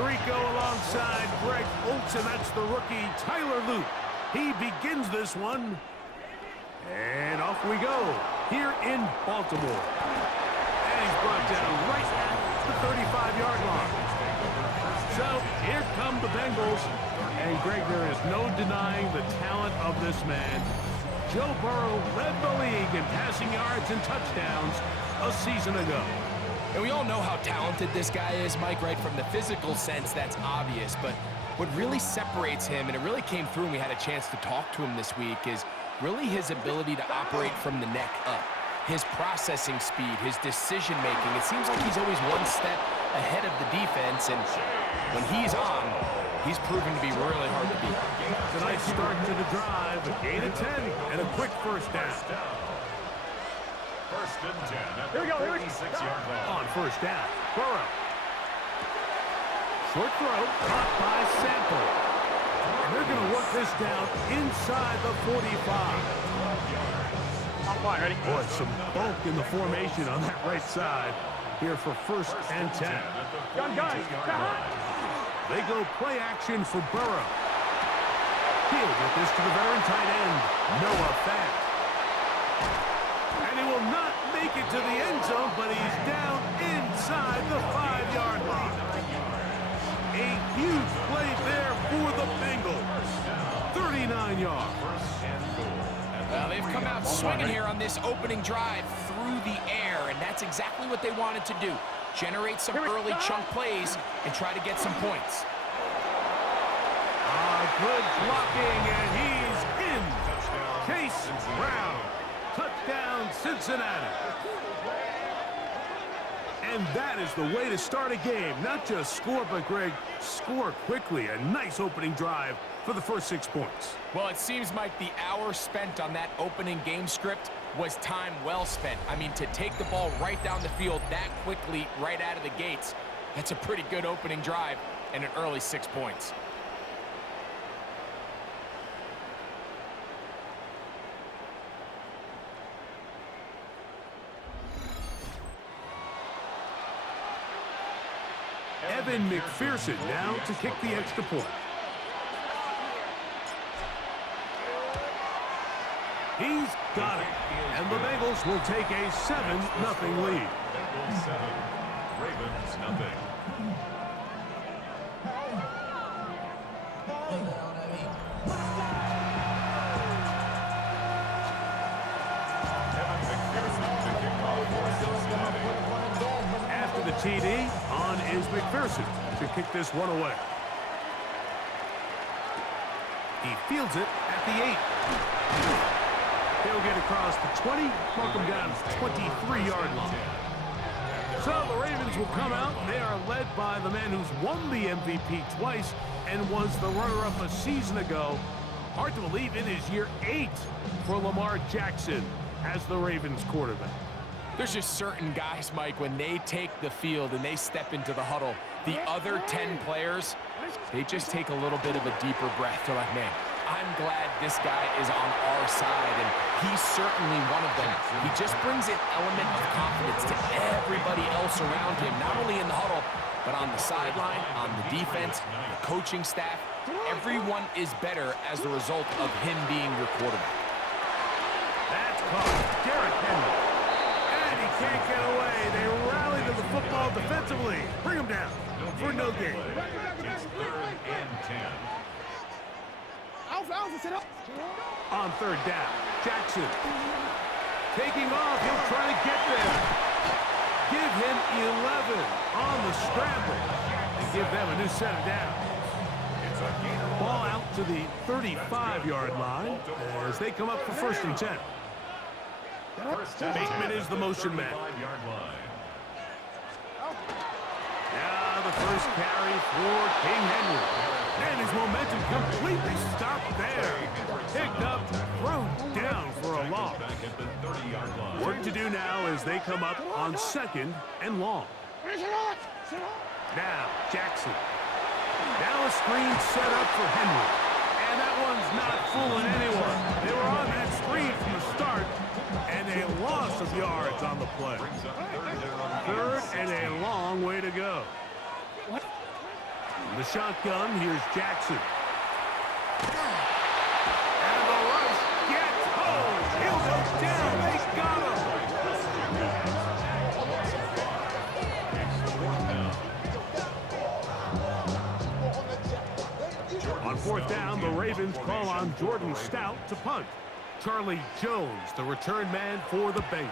Tirico alongside Greg Olsen. That's the rookie Tyler Luke. He begins this one. And off we go here in Baltimore. And he's brought down right at the 35-yard line. So here come the Bengals. And Greg, there is no denying the talent of this man. Joe Burrow led the league in passing yards and touchdowns a season ago. And we all know how talented this guy is, Mike, right? From the physical sense, that's obvious. But what really separates him, and it really came through and we had a chance to talk to him this week, is really his ability to operate from the neck up. His processing speed, his decision-making. It seems like he's always one step ahead of the defense, and when he's on, he's proven to be really hard to beat. A nice start to the drive, 8 of 10, and a quick first down. First and 10 at the 36-yard line. On first down, Burrow. Short throw, caught by Sample. And they're going to work this down inside the 45. Ready? Boy, some bulk in the formation on that right side here for first and 10. Gun, guys. They go play action for Burrow. He'll get this to the veteran tight end, Noah Fant. And he will not make it to the end zone, but he's down inside the 5-yard line. A huge play there for the Bengals. 39 yards. Well, they've come out swinging here on this opening drive through the air, and that's exactly what they wanted to do. Generate some early chunk plays and try to get some points. Good blocking, and he's in. Chase Brown. Touchdown, Cincinnati. And that is the way to start a game. Not just score, but, Greg, score quickly. A nice opening drive for the first 6 points. Well, it seems like the hour spent on that opening game script was time well spent. I mean, to take the ball right down the field that quickly right out of the gates, that's a pretty good opening drive and an early 6 points. Evan McPherson now to kick the extra point. He's got it. And the Bengals will take a 7-0 lead. Bengals 7, Ravens nothing. After the TD, on is McPherson to kick this one away. He fields it at the 8. He'll get across the 20, mark him down to 23-yard line. So the Ravens will come out. They are led by the man who's won the MVP twice and was the runner-up a season ago. Hard to believe it is year 8 for Lamar Jackson as the Ravens quarterback. There's just certain guys, Mike, when they take the field and they step into the huddle, the other 10 players, they just take a little bit of a deeper breath. They're like, man, I'm glad this guy is on our side, and he's certainly one of them. He just brings an element of confidence to everybody else around him, not only in the huddle, but on the sideline, on the defense, the coaching staff. Everyone is better as the result of him being your quarterback. That's caught. Derrick Henry. And he can't get away. They rally to the football defensively. Bring him down for no gain. It's 3rd and 10. On third down, Jackson. Taking off, he'll try to get there. Give him 11 on the scramble and give them a new set of downs. Ball out to the 35-yard line as they come up for first and 10. Bateman is the motion man. Now the first carry for King Henry. And his momentum completely stopped there. Picked up, thrown down for a loss. Work to do now as they come up on 2nd and long. Now, Jackson. Now a screen set up for Henry. And that one's not fooling anyone. They were on that screen from the start, and a loss of yards on the play. 3rd and a long way to go. the shotgun, here's Jackson. And the rush gets home. He'll go down. They got him. On fourth down, the Ravens call on Jordan Stout to punt. Charlie Jones, the return man for the Bengals.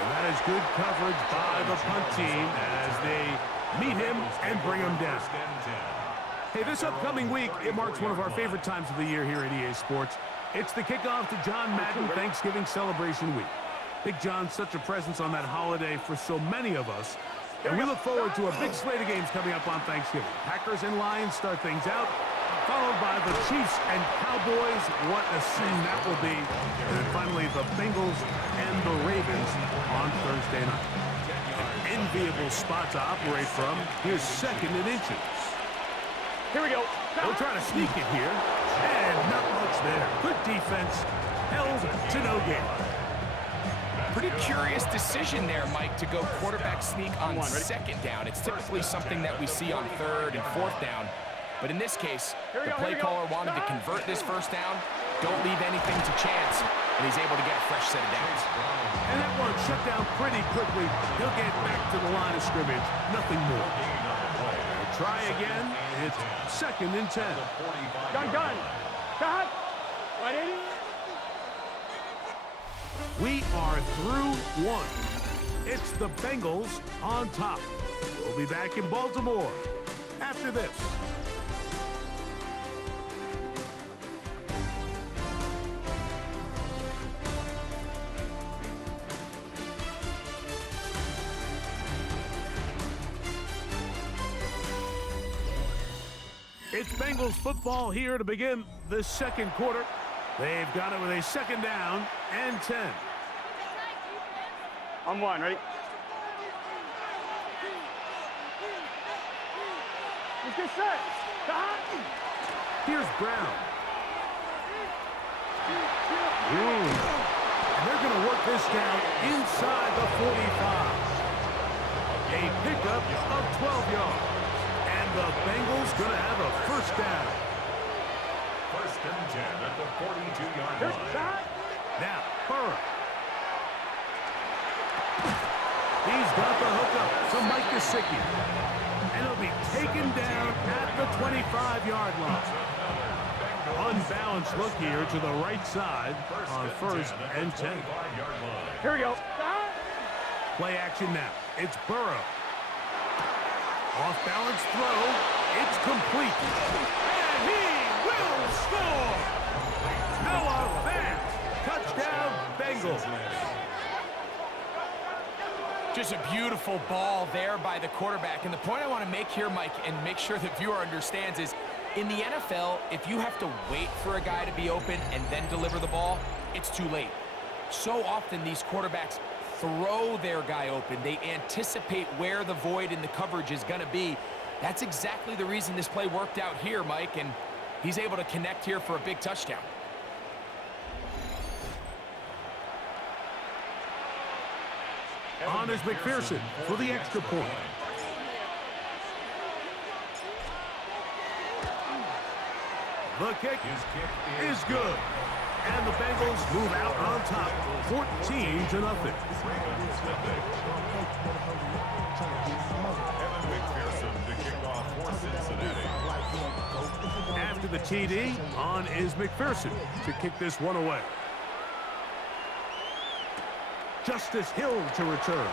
And that is good coverage by the punt team as they meet him and bring him down. Hey, this upcoming week, it marks one of our favorite times of the year here at EA Sports. It's the kickoff to John Madden Thanksgiving Celebration Week. Big John's such a presence on that holiday for so many of us. And we look forward to a big slate of games coming up on Thanksgiving. Packers and Lions start things out, followed by the Chiefs and Cowboys. What a scene that will be. And then finally, the Bengals and the Ravens on Thursday night. An enviable spot to operate from. Here's second and inches. Here we go. They'll try to sneak it here. And not much there. Good defense. Held to no gain. Pretty curious decision there, Mike, to go quarterback sneak on second down. It's typically something that we see on third and fourth down. But in this case, the play caller wanted to convert this first down. Don't leave anything to chance. And he's able to get a fresh set of downs. And that one shut down pretty quickly. He'll get back to the line of scrimmage. Nothing more. They'll try again. It's second and 10. Gun. Cut. 180. We are through one. It's the Bengals on top. We'll be back in Baltimore after this. It's Bengals football here to begin the second quarter. They've got it with a second down and 10. On one, ready? Let's get set. Here's Brown. And they're going to work this down inside the 45. A pickup of 12 yards. And the Bengals going to have a first down. First and 10 at the 42-yard line. Now, Burrow. He's got the hookup to Mike Gesicki. And he'll be taken down at the 25-yard line. Unbalanced look here to the right side on first and 10. Here we go. Play action now. It's Burrow. Off-balance throw. It's complete. And he will score! Noah Fant. Touchdown, Bengals. Just a beautiful ball there by the quarterback. And the point I want to make here, Mike, and make sure the viewer understands is, in the NFL, if you have to wait for a guy to be open and then deliver the ball, it's too late. So often these quarterbacks throw their guy open. They anticipate where the void in the coverage is going to be. That's exactly the reason this play worked out here, Mike, and he's able to connect here for a big touchdown. On is McPherson for the extra point. The kick is good. And the Bengals move out on top, 14-0. After the TD, on is McPherson to kick this one away. Justice Hill to return.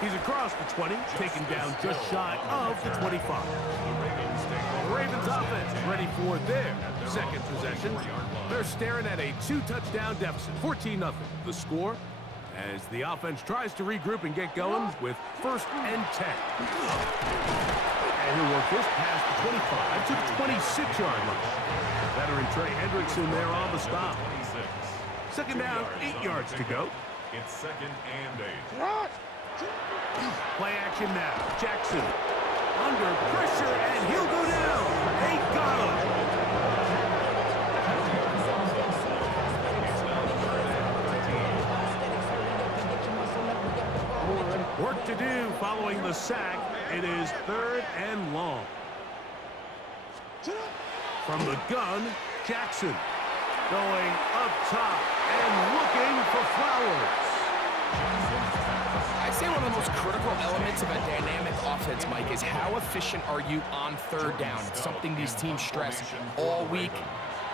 He's across the 20, taken down just shy of the 25. The Ravens offense ready for their second possession. They're staring at a 2-touchdown deficit, 14-0. The score as the offense tries to regroup and get going with first and 10. And he'll work this past the 25 to the 26-yard line. Veteran Trey Hendrickson there on the stop. Second down, 8 yards to go. It's second and 8. Play action now. Jackson under pressure, and he'll go down. They got him. Work to do following the sack. It is 3rd and long. From the gun, Jackson going up top and looking for Flowers. I'd say one of the most critical elements of a dynamic offense, Mike, is how efficient are you on 3rd down. It's something these teams stress all week.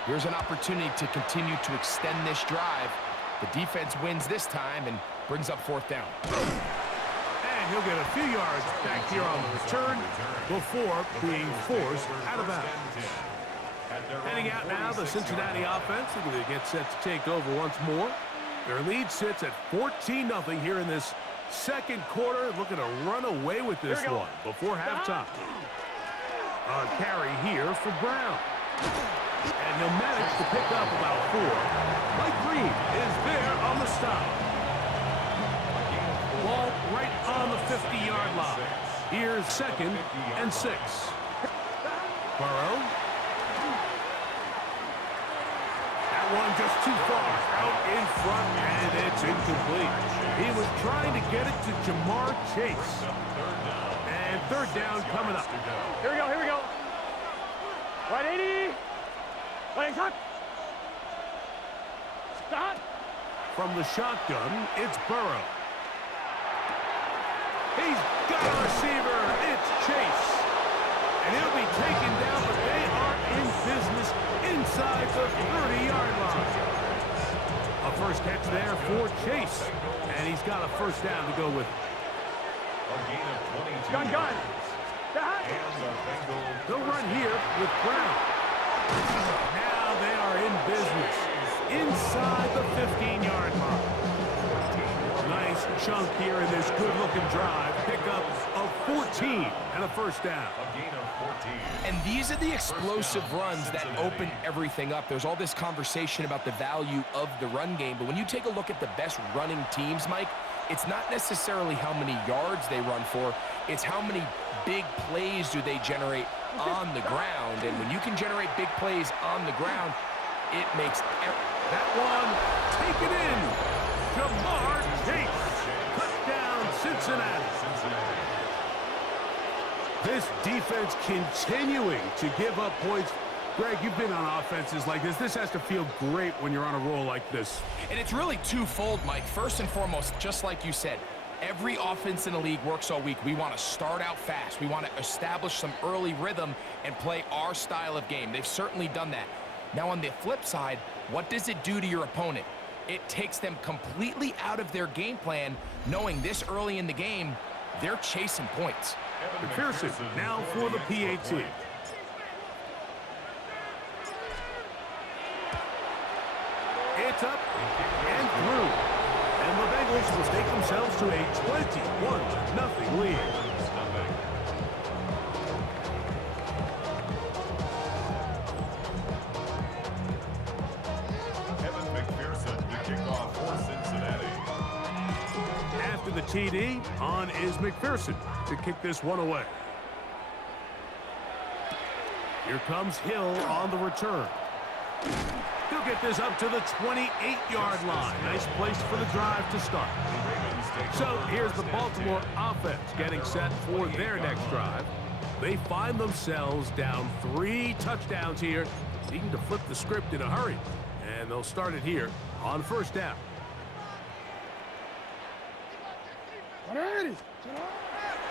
Here's an opportunity to continue to extend this drive. The defense wins this time and brings up 4th down. And he'll get a few yards back here on the return before being forced out of bounds. Heading out now, the Cincinnati offense. They get set to take over once more. Their lead sits at 14-0 here in this second quarter. Looking to run away with this one before halftime. A carry here for Brown. And he'll manage to pick up about 4. Mike Green is there on the stop. Ball right on the 50-yard line. Here's 2nd and 6. Burrow. One just too far out in front, and it's incomplete. He was trying to get it to Jamar Chase. And 3rd down coming up. Here we go, here we go. 180. Legs up. Stop. From the shotgun, it's Burrow. He's got a receiver. It's Chase. And he'll be taken down, but they are in business inside the 30-yard line. A first catch there for Chase. And he's got a 1st down to go with. Gun. They'll run here with Brown. Now they are in business inside the 15-yard line. Nice chunk here in this good-looking drive. Pickup of 14 and a 1st down. And these are the explosive runs that open everything up. There's all this conversation about the value of the run game, but when you take a look at the best running teams, Mike, it's not necessarily how many yards they run for, it's how many big plays do they generate on the ground. And when you can generate big plays on the ground, it makes that one taken in. Jamar Chase. Touchdown, Cincinnati. This defense continuing to give up points. Greg, you've been on offenses like this. This has to feel great when you're on a roll like this. And it's really twofold, Mike. First and foremost, just like you said, every offense in the league works all week. We want to start out fast. We want to establish some early rhythm and play our style of game. They've certainly done that. Now, on the flip side, what does it do to your opponent? It takes them completely out of their game plan, knowing this early in the game, they're chasing points. McPherson now for the PAT. It's up and through. And the Bengals will take themselves to a 21-0 lead. After the TD, on is McPherson to kick this one away. Here comes Hill on the return. He'll get this up to the 28-yard line. Nice place for the drive to start. So here's the Baltimore offense getting set for their next drive. They find themselves down 3 touchdowns here, needing to flip the script in a hurry. And they'll start it here on 1st down.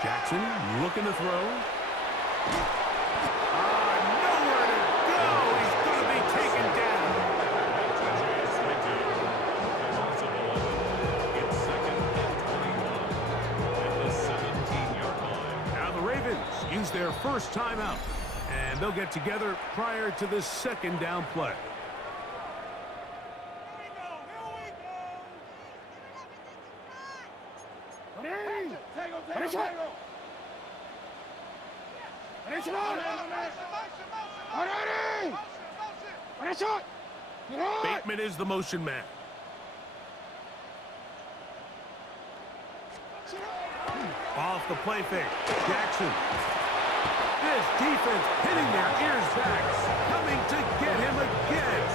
Jackson looking to throw. Nowhere to go. He's going to be taken down. Now the Ravens use their first timeout, and they'll get together prior to this 2nd down play. Bateman is the motion man. Off the play fake. Jackson. This defense hitting their ears back. Coming to get him again.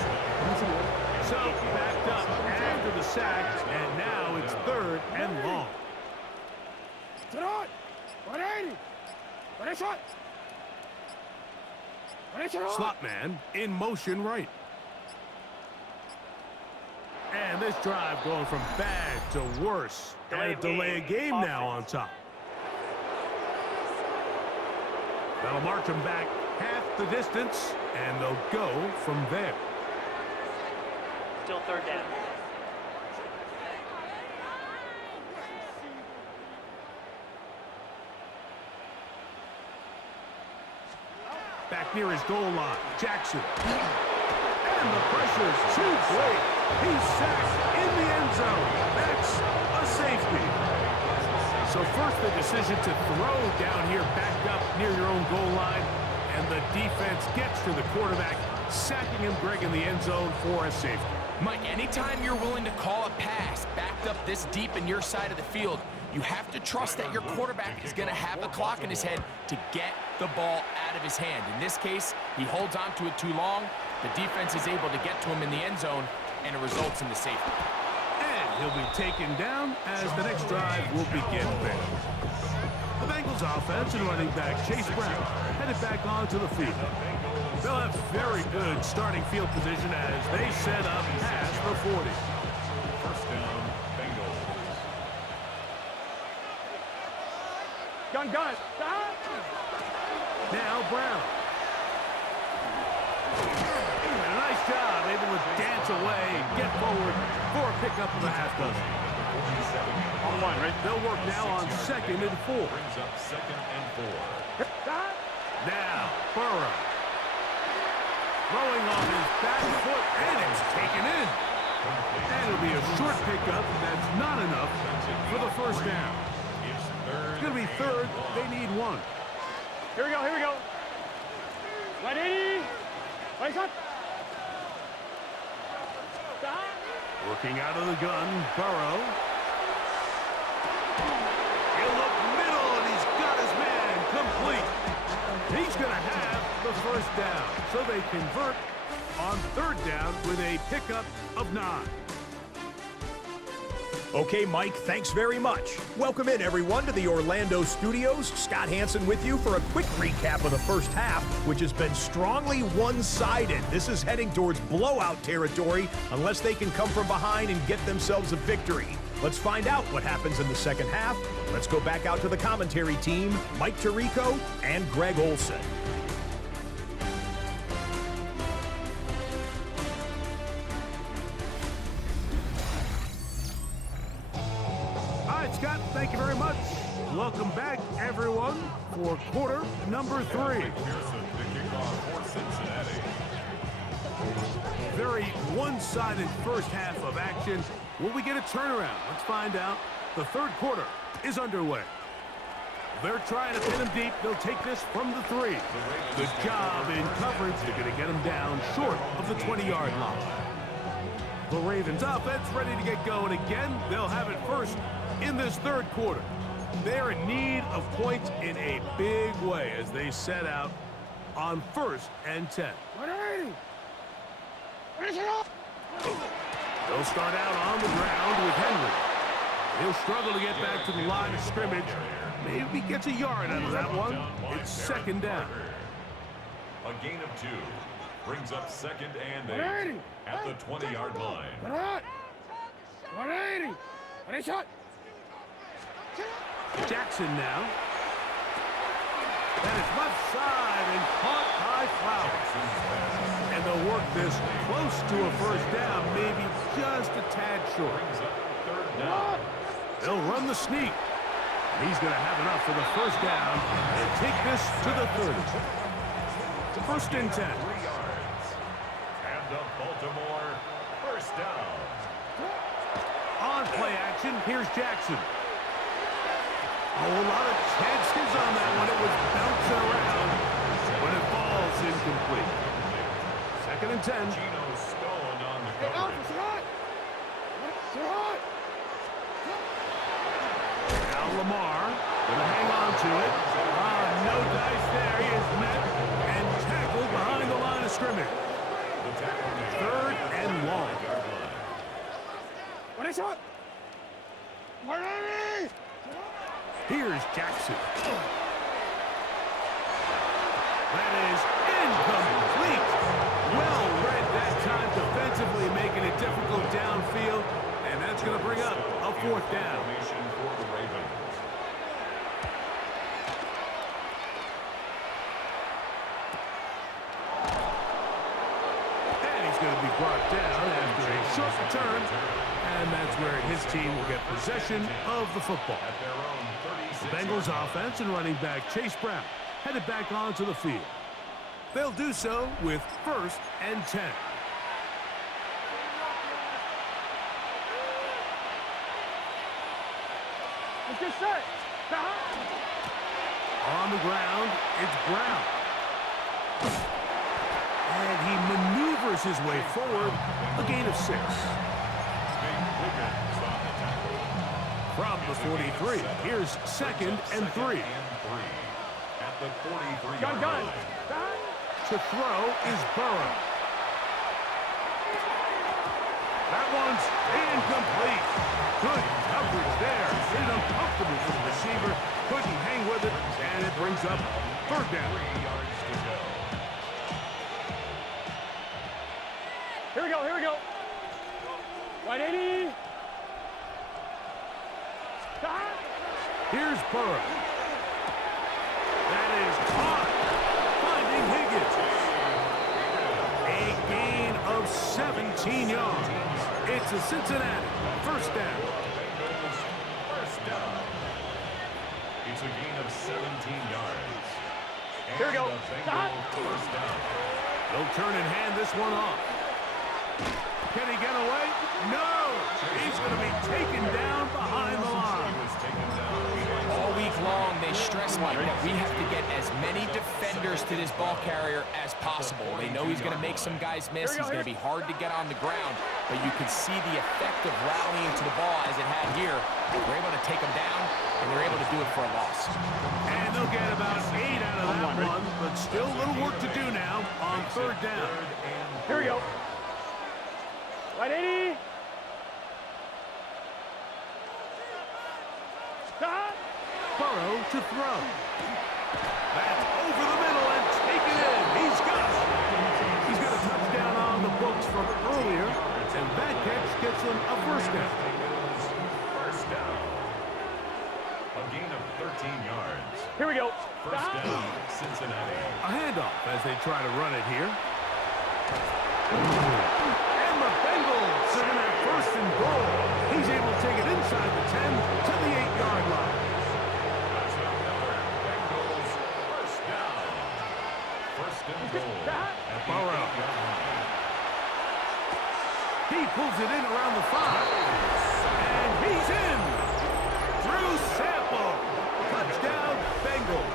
So backed up after the sack, and now it's 3rd and long. Slot man in motion right. And this drive going from bad to worse. And a delay of game now on top. That'll march them back half the distance, and they'll go from there. Still third down. Back near his goal line, Jackson. And the pressure's too great. He's sacked in the end zone. That's a safety. So first the decision to throw down here backed up near your own goal line. And the defense gets to the quarterback, sacking him, Greg, in the end zone for a safety. Mike, anytime you're willing to call a pass backed up this deep in your side of the field, you have to trust that your quarterback is going to have the clock in his head to get the ball out of his hand. In this case, he holds on to it too long. The defense is able to get to him in the end zone, and it results in the safety. And he'll be taken down as the next drive will begin there. The Bengals offense and running back Chase Brown headed back onto the field. They'll have very good starting field position as they set up past the 40. First down, Bengals. Gun. Now Brown. And a nice job, able to dance away and get forward for a pickup of the half dozen. On one, right? They'll work now on 2nd and 4. Brings up 2nd and 4. Now Burrow. Throwing on his back foot, and it's taken in. And it'll be a short pickup. That's not enough for the first down. It's going to be third. They need one. Here we go. 180. Wait up. Working out of the gun, Burrow. He'll look middle, and he's got his man complete. He's going to have the first down. So they convert on 3rd down with a pickup of 9. Okay, Mike, thanks very much. Welcome in, everyone, to the Orlando studios. Scott Hansen with you for a quick recap of the first half, which has been strongly one-sided. This is heading towards blowout territory unless they can come from behind and get themselves a victory. Let's find out what happens in the second half. Let's go back out to the commentary team, Mike Tirico and Greg Olson. Scott, thank you very much. Welcome back, everyone, for quarter number 3. Pearson to kick off for Cincinnati. Very one-sided first half of action. Will we get a turnaround? Let's find out. The third quarter is underway. They're trying to pin him deep. They'll take this from the 3. Good job in coverage. They're going to get him down short of the 20-yard line. The Ravens offense ready to get going again. They'll have it first in this third quarter. They're in need of points in a big way as they set out on 1st and 10. They'll start out on the ground with Henry. He'll struggle to get back to the line of scrimmage. Maybe gets a yard out of that one. It's 2nd down. A gain of 2. Brings up 2nd and 8 at the 20-yard line. Jackson now. That is left side and caught by Flowers. And they'll work this close to a first down, maybe just a tad short. Brings up 3rd down. They'll run the sneak. He's going to have enough for the first down and take this to the 30. 1st and 10. 3 yards. And the Baltimore first down. On play action, here's Jackson. A whole lot of chances on that one. It was bouncing around when it falls incomplete. 2nd and 10. Gino Stone on the coverage. Now Lamar gonna hang on to it. No dice there. He is met and tackled behind the line of scrimmage. 3rd and long. Here's Jackson. That is incomplete. Well read that time defensively, making it difficult downfield. And that's going to bring up a fourth down. For the Ravens. And he's going to be brought down after a short return. And that's where his team will get possession of the football. At their own The 36 Bengals offense and running back Chase Brown headed back onto the field. They'll do so with 1st and 10. Let's get set. On the ground, it's Brown. And he maneuvers his way forward, a gain of 6. From the 43, here's 2nd and 3. At the 43 Gun. line. To throw is Burrow. That one's incomplete. Good coverage there. It's uncomfortable for the receiver. Couldn't hang with it, and it brings up 3rd down. 3 yards to go. Here we go. 180. Here's Burrow. That is caught. Finding Higgins. A gain of 17 yards. It's a Cincinnati 1st down. Bengals first down. It's a gain of 17 yards. And Here we go. the Bengals first down. They'll turn and hand this one off. Can he get away? No! He's going to be taken down behind the line. He was taken down. All week long, they stress, Mike, that we have to get as many defenders to this ball carrier as possible. They know he's going to make some guys miss. He's going to be hard to get on the ground, but you can see the effect of rallying to the ball as it had here. They're able to take him down, and they're able to do it for a loss. And they'll get about 8 out of that one, but still a little work to do now on 3rd down. Here we go. 180. Burrow to throw. That's over the middle and taken in. He's got it. He's got a touchdown on the books from earlier, and that catch gets him a 1st down. First down. A gain of 13 yards. Here we go. First down, Cincinnati. A handoff as they try to run it here. And the Bengals are going to have 1st and goal. He's able to take it inside the 10 to the 8-yard line. That's another Bengals first down. 1st and goal at the Burrow. 8-yard line. He pulls it in around the 5. And he's in. Drew Sample. Touchdown, Bengals.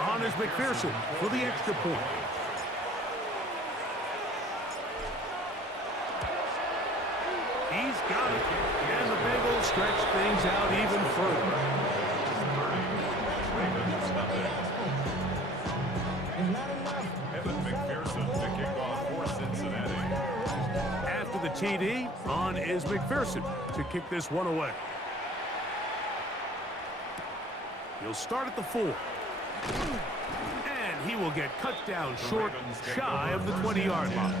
On is McPherson for the extra point. He's got it. And the Bengals stretch things out even further. 30. Ravens nothing. Evan McPherson to kick off for Cincinnati. After the TD, on is McPherson to kick this one away. He'll start at the 4. And he will get cut down short, shy of the 20-yard line.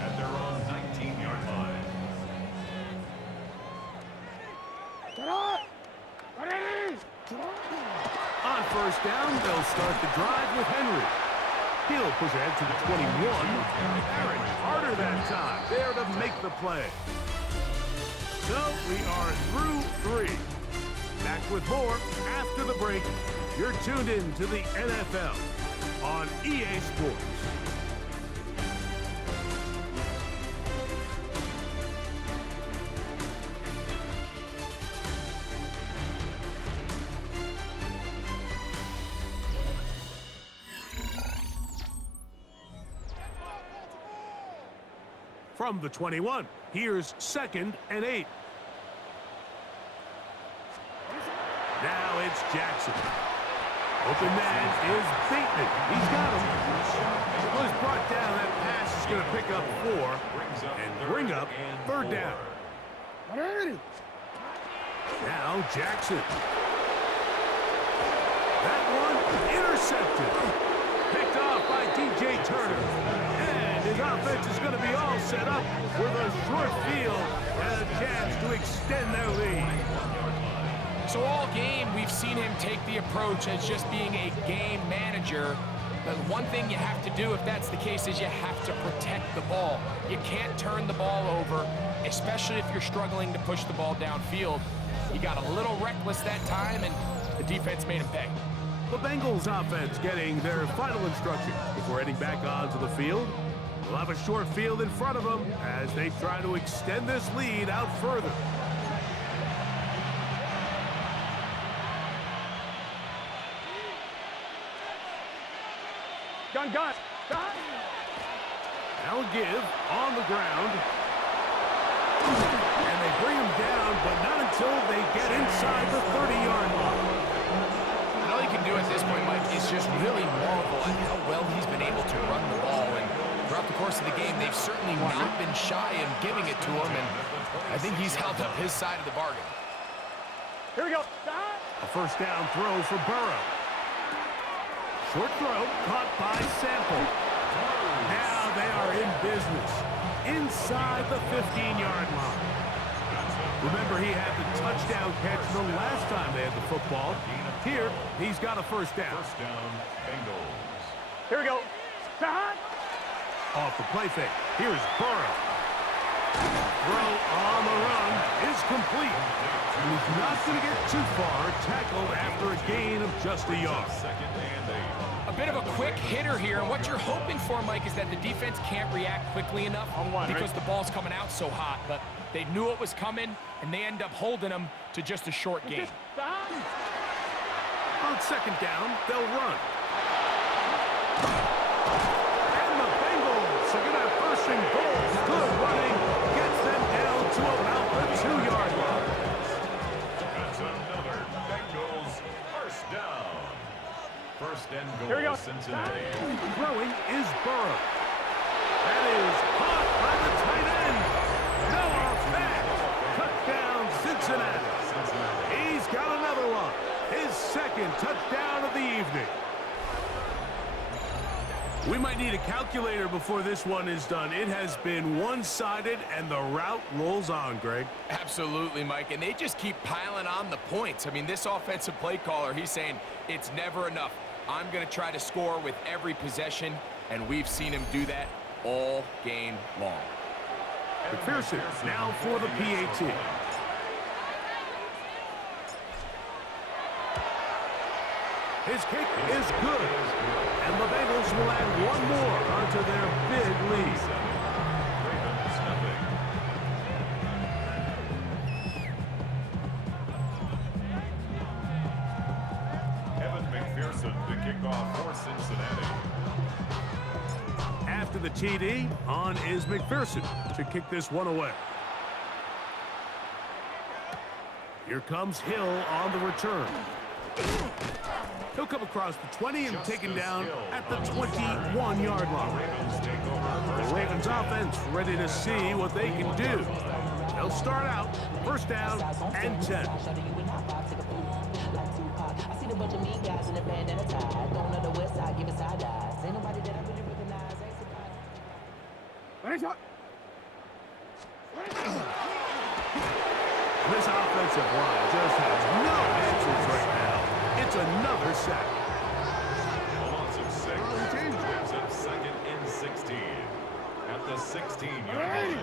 At their own 19-yard line. On 1st down, they'll start the drive with Henry. He'll push ahead to the 21. Aaron harder that time, there to make the play. So we are through 3. Back with more after the break. You're tuned in to the NFL on EA Sports. From the 21, Here's 2nd and 8. Now it's Jackson. Open man is Bateman. He's got him. Well, he's brought down. That pass is going to pick up 4 and bring up 3rd down. Now Jackson. That one intercepted. Picked off by DJ Turner. And his offense is going to be all set up with a short field and a chance to extend their lead. So all game, we've seen him take the approach as just being a game manager. But one thing you have to do if that's the case is you have to protect the ball. You can't turn the ball over, especially if you're struggling to push the ball downfield. He got a little reckless that time, and the defense made him pay. The Bengals offense getting their final instruction before heading back onto the field. They'll have a short field in front of them as they try to extend this lead out further. Gun. Now a give on the ground. And they bring him down, but not until they get inside the 30-yard line. And all you can do at this point, Mike, is just really marvel at how well he's been able to run the ball. And throughout the course of the game, they've certainly not been shy in giving it to him. And I think he's held up his side of the bargain. Here we go. A 1st down throw for Burrow. Short throw caught by Sample. Now they are in business inside the 15-yard line. Remember, he had the touchdown catch the last time they had the football. Here, he's got a 1st down. 1st down, Bengals. Here we go. Off the play fake. Here's Burrow. Throw on the run is complete. He's not going to get too far, tackled after a gain of just a yard. 2nd and 8. A bit of a quick hitter here, and what you're hoping for, Mike, is that the defense can't react quickly enough because the ball's coming out so hot, but they knew it was coming, and they end up holding them to just a short gain. On 2nd down, they'll run. And the Bengals are going to have 1st and goal. Good running gets them down to about the 2-yard line. That's another Bengals 1st down. 1st and Here we go. goal, Cincinnati. Throwing is Burrow. That is caught by the tight end. Noah Fant. Touchdown, Cincinnati. He's got another one. His 2nd touchdown of the evening. We might need a calculator before this one is done. It has been one-sided, and the route rolls on, Greg. Absolutely, Mike, and they just keep piling on the points. I mean, this offensive play caller, he's saying it's never enough. I'm going to try to score with every possession, and we've seen him do that all game long. McPherson now for the PAT. His kick is good, and the Bengals will add one more onto their big lead. McPherson to kick off for Cincinnati. After the TD, on is McPherson to kick this one away. Here comes Hill on the return. He'll come across the 20 and taken down at the 21-yard line. The Ravens offense ready to see what they can do. They'll start out 1st down and 10. A bunch of mean guys in the band and a tie. Going to the west side, giving side eyes. Ain't nobody that I really recognize. This offensive line just has no answers right now. It's another sack. A loss of 6. Brings up 2nd and 16. At the 16-yard line.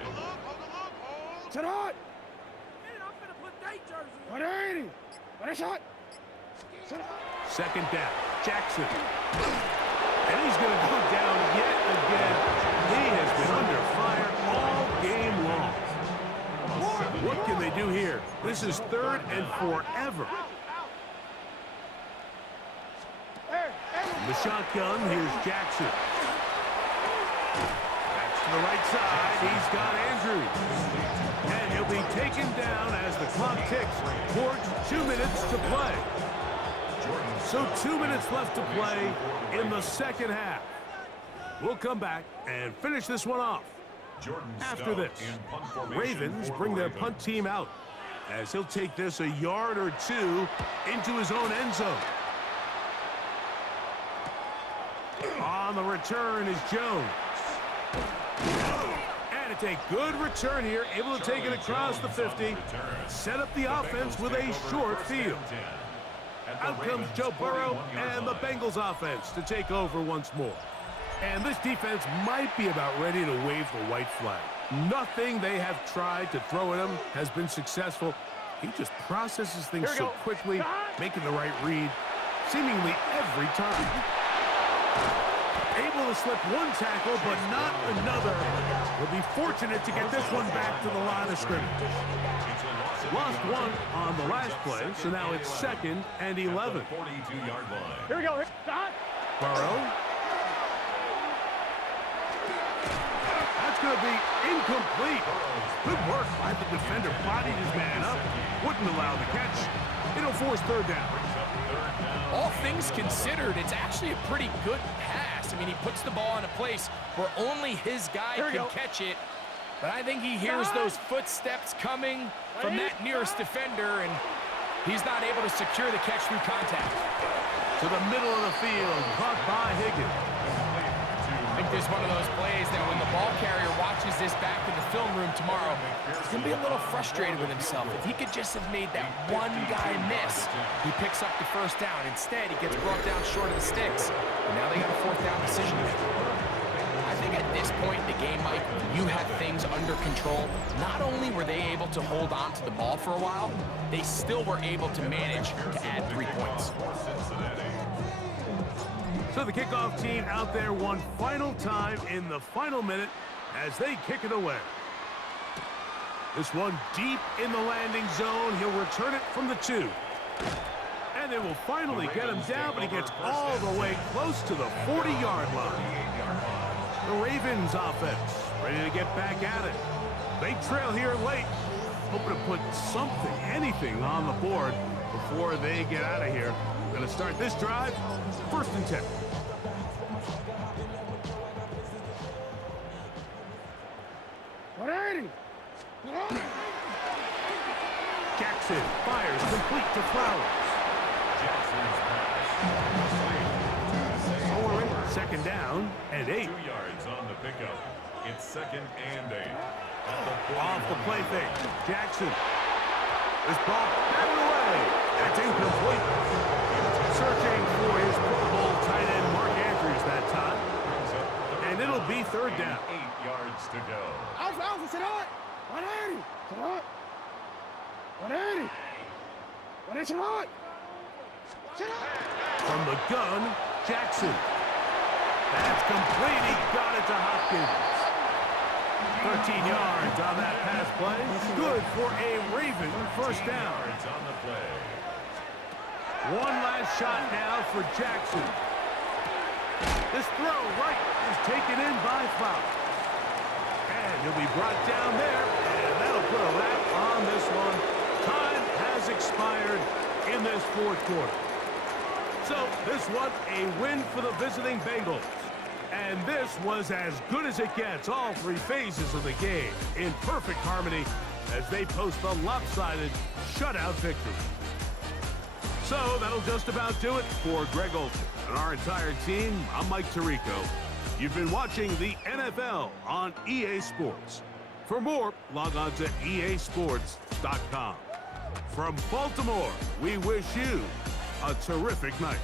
Sit on. What a shot. 2nd down, Jackson. And he's going to go down yet again. He has been under fire all game long. What can they do here? This is 3rd and forever. The shotgun, here's Jackson. Backs to the right side. He's got Andrews. And he'll be taken down as the clock ticks towards 2 minutes to play. So 2 minutes left to play in the second half. We'll come back and finish this one off. After this, Ravens bring their punt team out as he'll take this a yard or two into his own end zone. On the return is Jones. And it's a good return here, able to take it across the 50, set up the offense with a short field. Out comes Joe Burrow and the Bengals offense to take over once more. And this defense might be about ready to wave the white flag. Nothing they have tried to throw at him has been successful. He just processes things so quickly, making the right read seemingly every time. Able to slip one tackle, but not another. He'll be fortunate to get this one back to the line of scrimmage. Lost one on the last play, so now it's 2nd and 11. Here we go. Burrow. That's going to be incomplete. Good work by the defender. Bodied his man up. Wouldn't allow the catch. It'll force 3rd down. All things considered, it's actually a pretty good pass. I mean, he puts the ball in a place where only his guy can catch it. But I think he hears those footsteps coming from that nearest defender, and he's not able to secure the catch through contact. To the middle of the field, caught by Higgins. I think there's one of those plays that when the ball carrier watches this back in the film room tomorrow, he's going to be a little frustrated with himself. If he could just have made that one guy miss, he picks up the 1st down. Instead, he gets brought down short of the sticks. And now they got a 4th down decision to make. I think at this point in the game, Mike, you had things under control. Not only were they able to hold on to the ball for a while, they still were able to manage to add 3 points. So the kickoff team out there one final time in the final minute as they kick it away. This one deep in the landing zone. He'll return it from the 2. And they will finally get him down, but he gets all the way close to the 40-yard line. The Ravens offense ready to get back at it. They trail here late, hoping to put something, anything on the board before they get out of here. Going to start this drive, 1st and 10. Jackson fires complete to Flowers. Forward, 2nd down and 8. 2 yards on the pickup. It's 2nd and 8. Off the play fake. Jackson. This ball batted away. That's incomplete. Searching for his Pro Bowl tight end Mark Andrews that time. And it'll be 3rd down. 8 yards to go. Alpha, sit out. 180. Sit out. 180. 180. Sit out. Sit out. From the gun, Jackson. That's complete. He got it to Hopkins. 13 yards on that pass play. Good for a Raven 1st down. On the play. One last shot now for Jackson. This throw right is taken in by Flowers. And he'll be brought down there, and that'll put a wrap on this one. Time has expired in this 4th quarter. So this one, a win for the visiting Bengals. And this was as good as it gets, all 3 phases of the game in perfect harmony as they post the lopsided shutout victory. So that'll just about do it for Greg Olson and our entire team. I'm Mike Tirico. You've been watching the NFL on EA Sports. For more, log on to easports.com. From Baltimore, we wish you a terrific night.